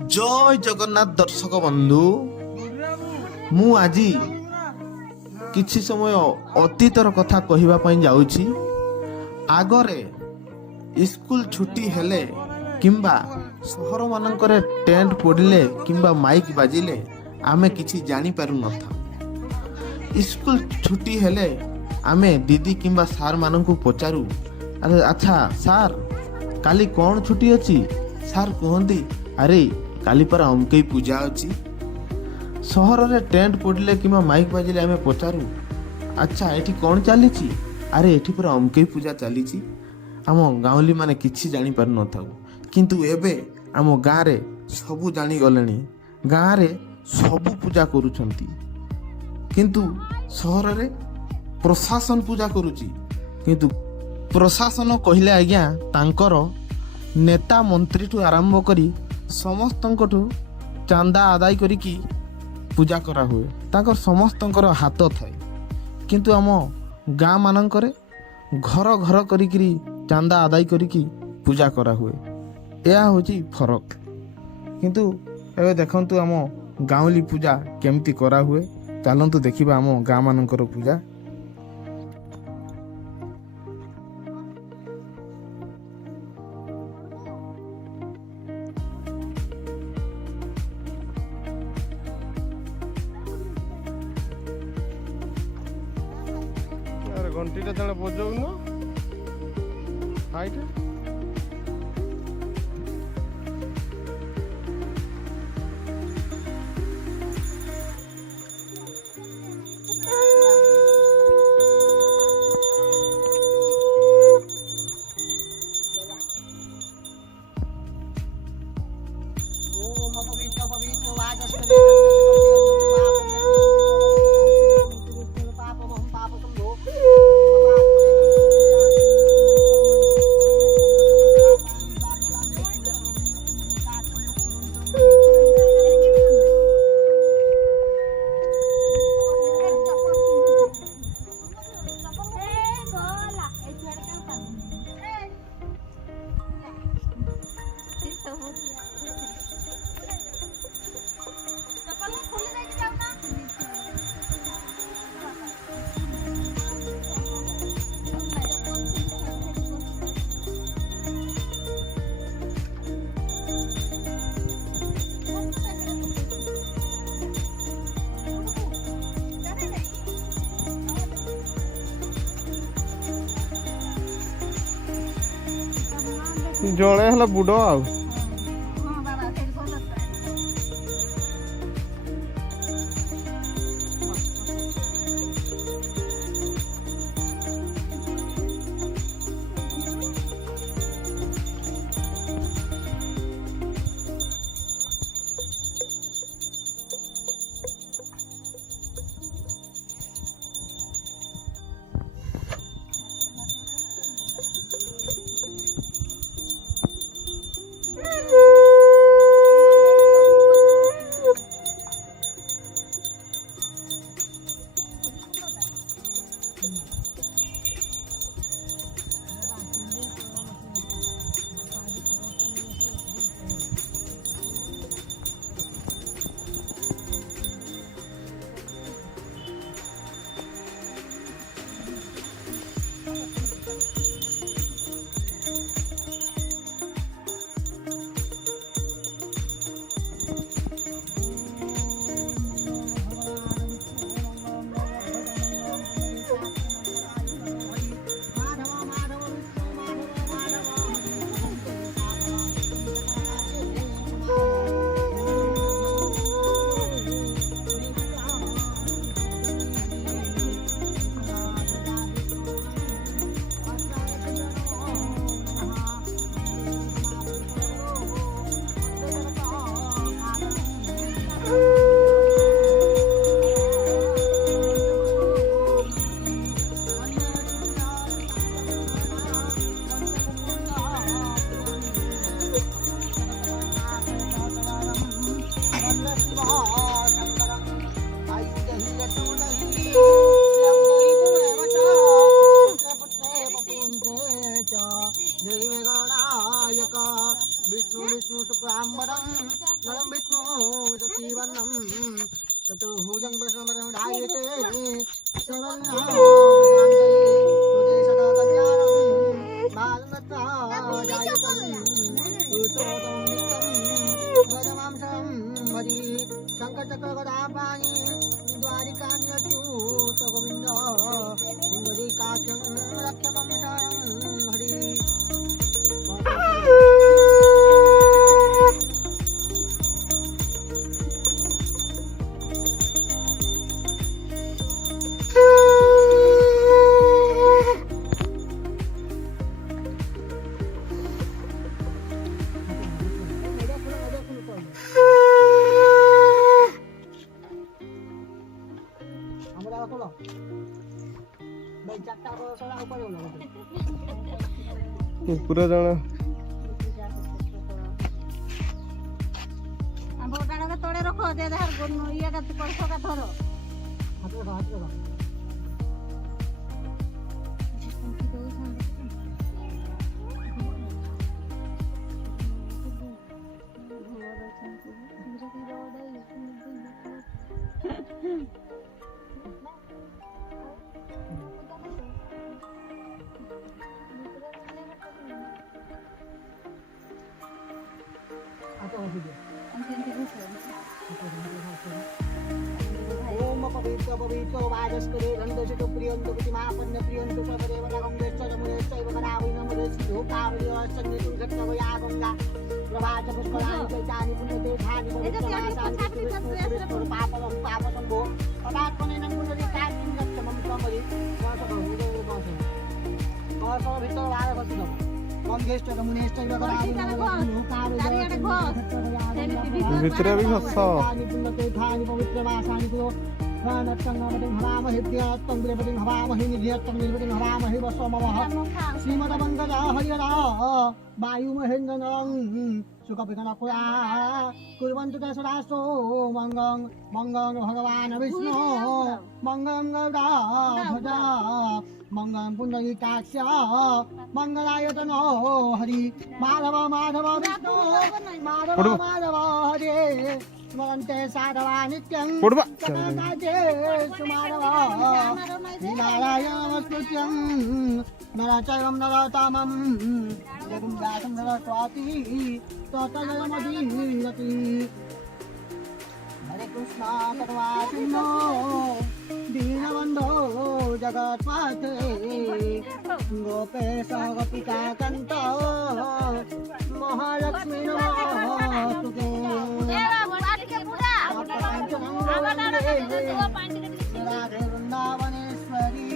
जय जगन्नाथ दर्शक बंधु मु आज किछि समय अतीतर कथा कहवा जाऊँगी। आगरे स्कूल छुट्टी हेले किंबा सहर मानकरे टेंट पड़िले किंबा माइक बाजिले आमे किछि जानी पारु नथा। स्कूल छुट्टी हेले आमे दीदी किंबा सार माननकु पचारू, अरे अच्छा सार काली कौन छुट्टी अच्छी? सार कहती अरे काली पर अमकई पूजा अच्छी। सहर रे टेंट पड़िले किंबा माइक बाजिले आमे पचारू, अच्छा एठी कौन चली? अरे एठी पर अमकई पूजा चली। आम गाँवली माने किछि जानी पार न थाउ, किंतु एबे आम गाँ रे सबू जानी गलेनी। गाँ रे सबू पूजा करूछंती, किंतु सहर रे प्रशासन पूजा करूची। किंतु प्रशासन कहले आज्ञा तांकर नेता मंत्री ठू आरंभ करी समस्तंकठू चांदा आदाय करिकी पूजा करा हुए। तांकर समस्तंकर हाथ थाए, किंतु आम गाँ मानकरे घर घर करिकी चांदा आदाय करिकी पूजा करा हुए। यह होची फरक। किंतु एबे देखंतु आम गाँवली पूजा केमती करा हुए। चलंतु देखिबा आम गाँ मानकर पूजा। घंटीटा तले बजाउन हाइट जड़े है बुड़ आ नरं विष्णु शशिवर्णं चतुर्भुजं विष्णुपदं ध्यायेते सर्वज्ञानप्रदान्ते तुते सदा कल्याणं बालमत्रा जायतं पुरुषोत्तमं नित्यं भजमांसं भजी शङ्करचक्रगदापाणि द्वारिकान्यच्युत गोविन्द पुण्डरीकाक्षं रक्षमं शरणं हरि ପୁରା ଜଣ ତଳେ ରଖ ଇଏ କଳସ କା ଧର ओम पवित्र पवित्र वाजस्करे गंधसितो प्रियंतो प्रतिमापन्न प्रियंतो सर्वदेव नगम्यश्च नमुनेश्चैव कराविनमुने सिद्धोकावलियश्चन्यतुं घट्टवया गंगा प्रभात पुष्कराणि चैतानि पुण्यतीर्थानि पवित्रमासानि पापलं पापसम्भो पदात्मनेन पुण्यतीर्थानि गच्छमं समरि भितर वारभसितो गंगेश्च नमुनेश्चैव कराविनमुने ଭିତରେ ବି ଘସ पुण्यतीर्थानि पवित्रमासानि पुरो नत्संगमतिं हवामहे प्रियत्वं प्रियपतिं हवामहे निधियत्वं निधिपतिं हवामहे वसोमवः श्रीमदमङ्गला हरिहरा वायुमहेन्द्रनं सुखपिकनपुरा कुर्वन्तु दशरासो मङ्गं मङ्गं भगवान् विष्णु मङ्गं गरुडाध्वजा मङ्गलं पुण्डरीकाक्ष मङ्गलायतनो हरि माधव माधव विष्णु माधव माधव हरे स्मरन्ते साधवा नित्यं सदाकाले सुमाधव नारायणमस्तुत्यं नरचैवं नरोत्तमं जगं व्यासं नरस्वाति ततजलमधीरति हरे कृष्ण करुणासिन्धो दीनबन्धो जगत्पते गोपेश गोपिकान्त महालक्ष्मी नमोस्तुते राधे वृन्दावनेश्वरी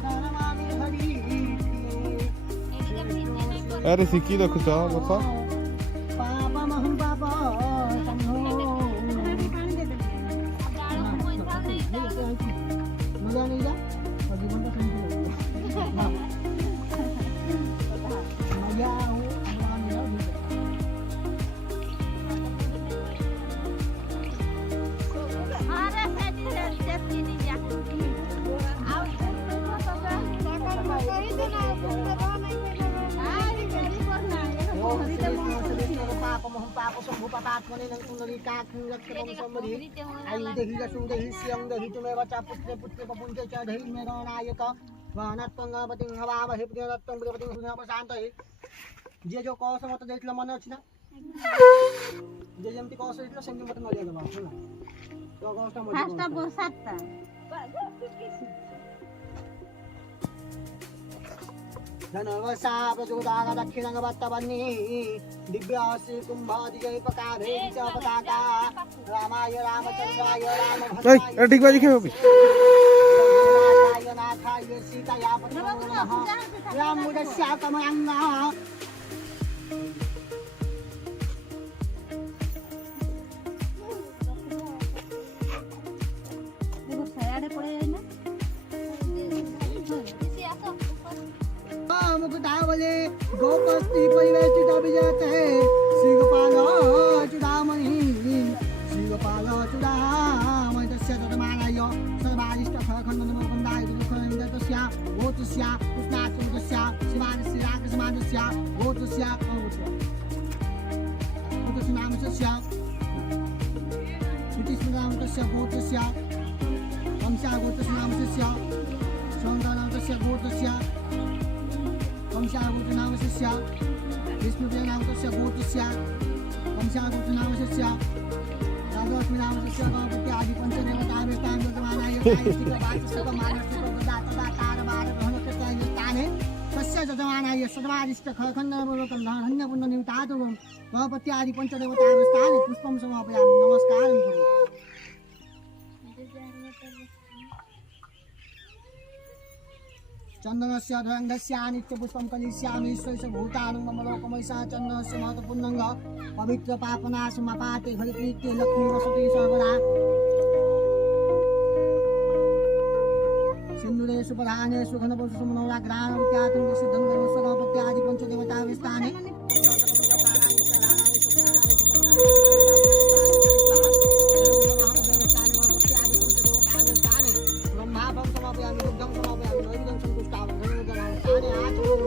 प्रणमामि हरि ଆରେ ଶିଖି ଦେଖୁଛ ବସ पापमहं पाप मजा नहीं जा जीवन का मजा हूँ पापमहं पाप शम्भु पापात्मनेन पुण्डरीकाक्षं रक्षमं समरि आयुधहि यशोधहि श्रियं दहि तुमेव च पुत्रे पुत्रे पपुञ्चे च धहि मे गणनायक वनत्वं गणपतिं हवामहे प्रियरत्वं प्रियपतिं हृदयपशान्तये जे जो कौश मत देखल मन अछि ना जे जेमति कौश देखल सेमति मत नलिया दबा होला तो कौशटा मत फास्टा बोसाता धनवसा प्रचोदागा दक्षिणंगवत्तवन्नी दिव्यासि कुंभादिजय पकाभे च पताका रामाय रामचंद्राय रामभद्राय ठीक बाजी खेल नाथाय सीताया पत्नो नमः रामुदस्या कमयांगा देखो सयाडे पड़े जाए ना मुकुटावले गोपस्ती परिवेष्टित विजयते श्रीगोपाल चूडामणि श्रीगोपाल चूडामणि तस्य ततमालय सर्वारिष्टखण्डनमकन्दाय दुःखनिन्दतस्य भूतस्य कृष्णाच्युतस्य शिवानस्य रागसमानस्य भूतस्य नामकस्य गोत्रस्य वंशागोत्रस्य नामकस्य शौनकानामकस्य गोत्रस्य वंशागोत्र नामकस्य विष्णुदेव नामकस्य गोत्रस्य वंशागोत्र नामकस्य राजलक्ष्मी नामकस्य गणपति आदि पंचदेवताभ्यस्तां वर्तमानाय कायस्थिक वाचस्थिक मानसिक स्थाने तस्य यजमानाय सदवादिष्ट खखण्डपूर्वकं धन्यपुण्यनिमित्तात् गणपति आदि पंचदेवताभ्यस्तानि पुष्पं समापयामि नमस्कारं करोमि चन्दनस्य ध्वंगस्य नित्यपुष्पं कलिष्यामि ईश्वरस्य भूतानं मम लोकमयसा चन्दनस्य महत्वपूर्णं पवित्र पापनाशमपाते हरिप्रीत्ये लक्ष्मी वसति सर्वदा सिन्दूरेषु प्रधानेषु घनपशुषु मनोराग्राणविद्यातं सिद्धं धर्मस्य गणपति आदि पंचदेवताभिस्ताने ब्रह्माभं समापयामि दुग्धं समापयामि नैवेद्यं सन्तुष्टावं धनुर्धराणि तानि आचमनं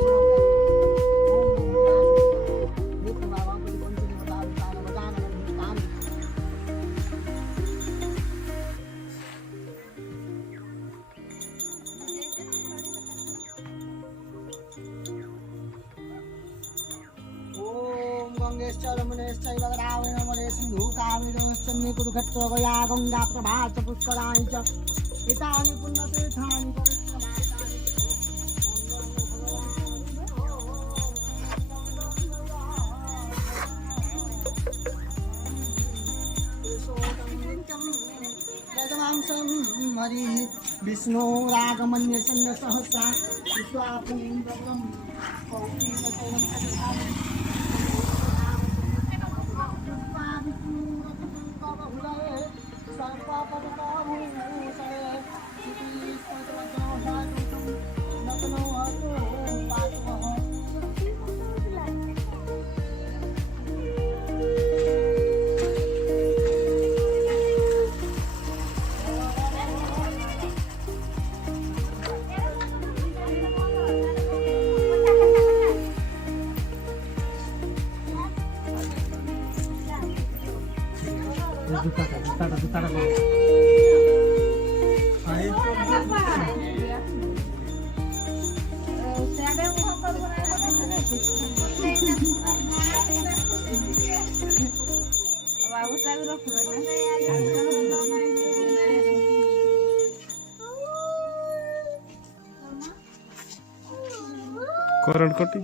रमणेश्चैव रावेण मरे सिन्धु कावेरश्चन्ये कुरुक्षेत्रगया गङ्गा प्रभा च पुष्कराणि च एतानि पुण्यतीर्थानि पवित्रमांसं हरि विष्णु रागमन्य सहस्रा विश्वापुण्यं करंट कटी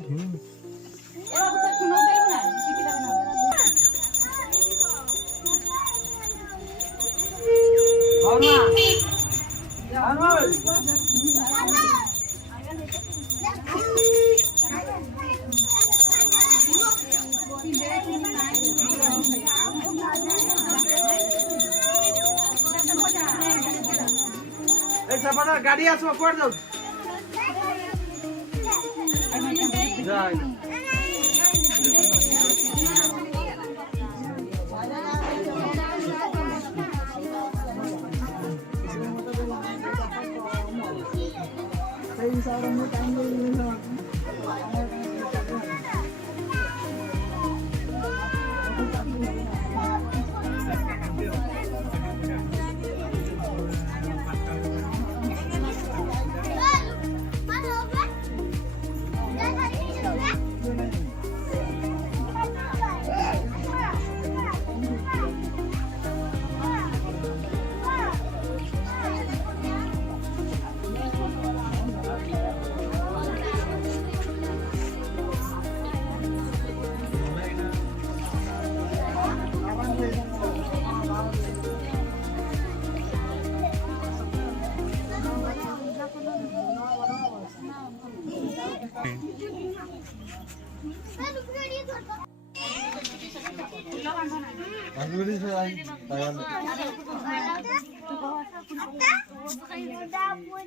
गाड़ी आसो कोड जाऊ जाय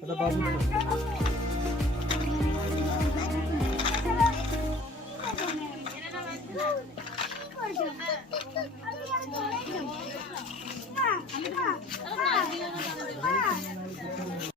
ada babu